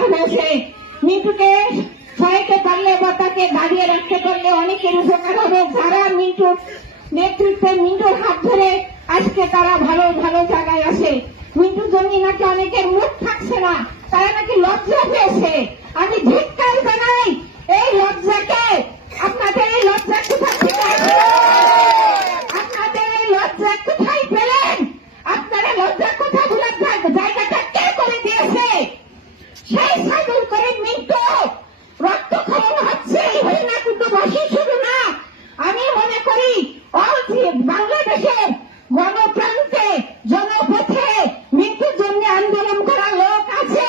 শিকার হয়েছে। মিন্টুকে সহায়তা পারলে বা তাকে দাঁড়িয়ে রাখতে পারলে অনেকের উপকার হবে। যারা মিন্টুর নেতৃত্বে মিন্টুর হাত ধরে আজকে তারা ভালো ভালো জায়গায় আছে। মিন্টুর জন্য নাকি অনেকের মুখ থাকছে না, তারা নাকি লজ্জা পেয়েছে। আমি ধিক্কার জানাই এই লজ্জাকে। আপনাদের এই লজ্জা কোথা থেকে আসলো? আপনাদের এই লজ্জা কোথায় পেলেন? আপনারা লজ্জা কোথা ভুলার জায়গাটা কে করে দিয়েছে? সেই সাইদুল করিম মিন্টু রক্তক্ষরণ হচ্ছে হরিণাকুণ্ডবাসী শুধু না, আমি মনে করি বাংলাদেশের গণপ্রান্তে জনপথে মৃত্যুর জন্য আন্দোলন করা লোক আছে,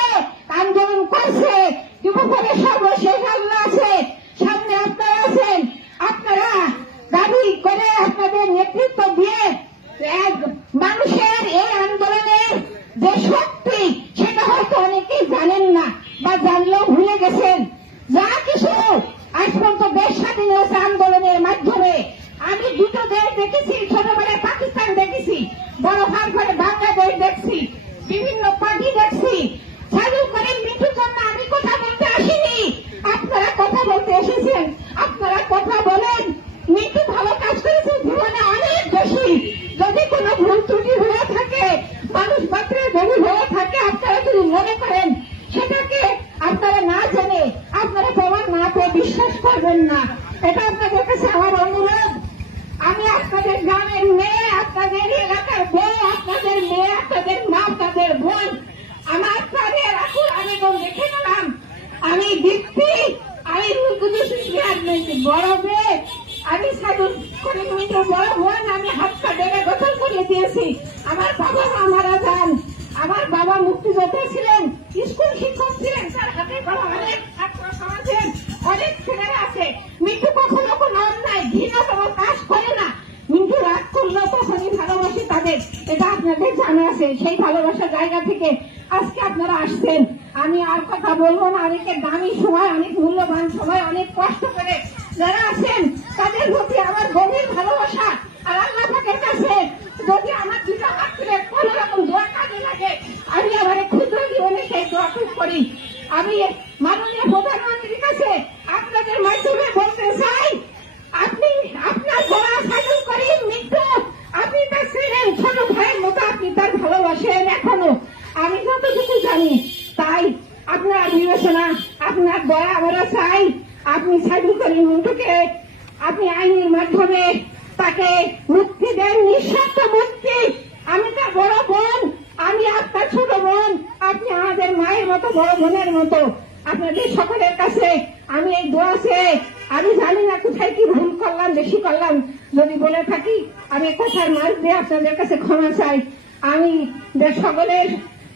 আন্দোলন করছে। যুবপরে সর্বশেষ আল্লাহ আছে, সামনে আপনারা আছেন। আপনারা দাবি করে আপনাদের নেতৃত্ব দিয়ে মানুষের এই আন্দোলনের যে শক্তি সেটা হয়তো অনেকেই জানেন না বা জানলেও ভুলে গেছেন। যা কিছু আজ পর্যন্ত দেশ স্বাধীন হয়েছে আন্দোলনের মাধ্যমে। আমি দুটো দেশ দেখেছি, ছোটবেলায় পাকিস্তান দেখেছি, বড় ভাগ করে বাংলাদেশ দেখছি, বিভিন্ন পার্টি দেখছি। সাইদুল করিম মিন্টুর জন্য আমি কথা বলতে আসিনি, আপনারা কথা বলতে এসেছেন। আপনারা কথা বলেন। মিন্টু ভালো কাজ করেছে জীবনে অনেক বেশি। যদি কোনো ভুল ত্রুটি হয়ে থাকে, মানুষ মাত্রে যদি হয়ে থাকে, আপনারা যদি মনে করেন সেটাকে আপনারা না জেনে আপনারা প্রমাণ না পেয়ে বিশ্বাস করবেন না। এটা আপনাদের কাছে আমার অনুরোধ। আমি আপনাদের গ্রামের মেয়ে, আপনাদের এলাকার বউ, আপনাদের মেয়ে, আপনাদের মা, আপনাদের বোন। আমার প্রাণের আকুল আবেদন দেখে গেলাম। আমি দীপ্তি, আমি বড় মেয়ে, আমি সাইদুল করিম মিন্টুর বড় বোন। আমি হাতটা ডেকে গোসল করিয়ে দিয়েছি। আমার বাবা মা মারা যান। আমার বাবা মুক্তিযোদ্ধা ছিলেন, স্কুল শিক্ষক ছিলেন, তার হাতে করা অনেক ছাত্র সমাজের অনেক ছেলেরা আছে। মিন্টু কখনো কোনো অন্যায় ঘৃণাতম কাজ করে না। মিন্টু রাগ করলেও তখনই ভালোবাসে তাদের, এটা আপনাদের জানা আছে। সেই ভালোবাসার জায়গা থেকে আজকে আপনারা আসছেন। আমি আর কথা বলবো না। অনেকের দামি সময়, অনেক মূল্যবান সময়, অনেক কষ্ট করে যারা আছেন তাদের প্রতি আমার গভীর ভালোবাসা। আর আল্লাহ পাকের কাছে যদি আমার দুটো হাত তুলে কোনো রকম দোয়া কাজে লাগে, আমি আমার ক্ষুদ্র জীবনে সেই দোয়া করি। আমি মাননীয় প্রধানমন্ত্রীর কাছে আপনাদের মাধ্যমে বলতে চাই, আপনি আপনার বড় সাইদুল করিম মিন্টু, আপনি তার ছিলেন ছোট ভাইয়ের মতো, আপনি তার ভালোবাসেন এখনো, আমি যতটুকু জানি। তাই আপনার বিবেচনা, আপনার দয়া আমরা চাই। আপনি সাইদুল করিম মিন্টুকে আপনি আইনের মাধ্যমে তাকে মুক্তি দেন, নিঃস্বার্থ মুক্তি। আমি তার বড় বোন, আমি আপনার ছোট বোন, আপনি আমাদের মায়ের মতো, বড় বোনের মতো। আপনাদের সকলের কাছে আমি এই দোয়া চেয়ে, আমি জানি না কোথায় কি ভুল করলাম, বেশি করলাম যদি বলে থাকি, আমি কথার মাঝ দিয়ে আপনাদের কাছে ক্ষমা চাই। আমি সকলের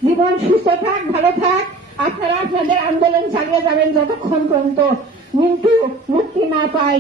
জীবন সুস্থ থাক, ভালো থাক। আপনারা আপনাদের আন্দোলন চালিয়ে যাবেন যতক্ষণ পর্যন্ত মিন্টু মুক্তি না পায়।